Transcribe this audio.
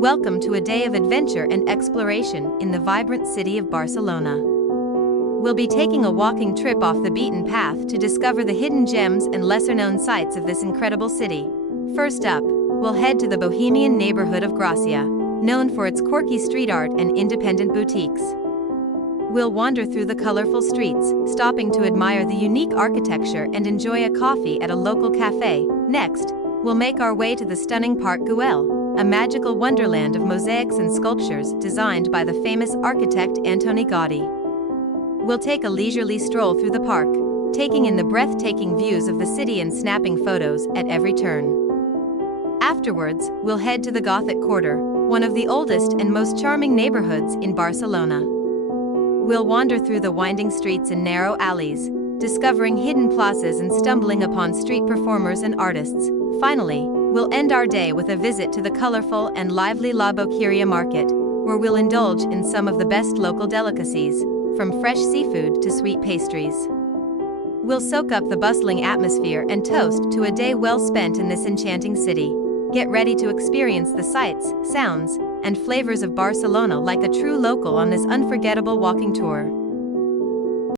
Welcome to a day of adventure and exploration in the vibrant city of Barcelona. We'll be taking a walking trip off the beaten path to discover the hidden gems and lesser-known sights of this incredible city. First up, we'll head to the bohemian neighborhood of Gracia, known for its quirky street art and independent boutiques. We'll wander through the colorful streets, stopping to admire the unique architecture and enjoy a coffee at a local cafe. Next, we'll make our way to the stunning Parc Güell, a magical wonderland of mosaics and sculptures designed by the famous architect Antoni Gaudí. We'll take a leisurely stroll through the park, taking in the breathtaking views of the city and snapping photos at every turn. Afterwards, we'll head to the Gothic Quarter, one of the oldest and most charming neighborhoods in Barcelona. We'll wander through the winding streets and narrow alleys, discovering hidden plazas and stumbling upon street performers and artists. Finally, we'll end our day with a visit to the colorful and lively La Boqueria market, where we'll indulge in some of the best local delicacies, from fresh seafood to sweet pastries. We'll soak up the bustling atmosphere and toast to a day well spent in this enchanting city. Get ready to experience the sights, sounds, and flavors of Barcelona like a true local on this unforgettable walking tour.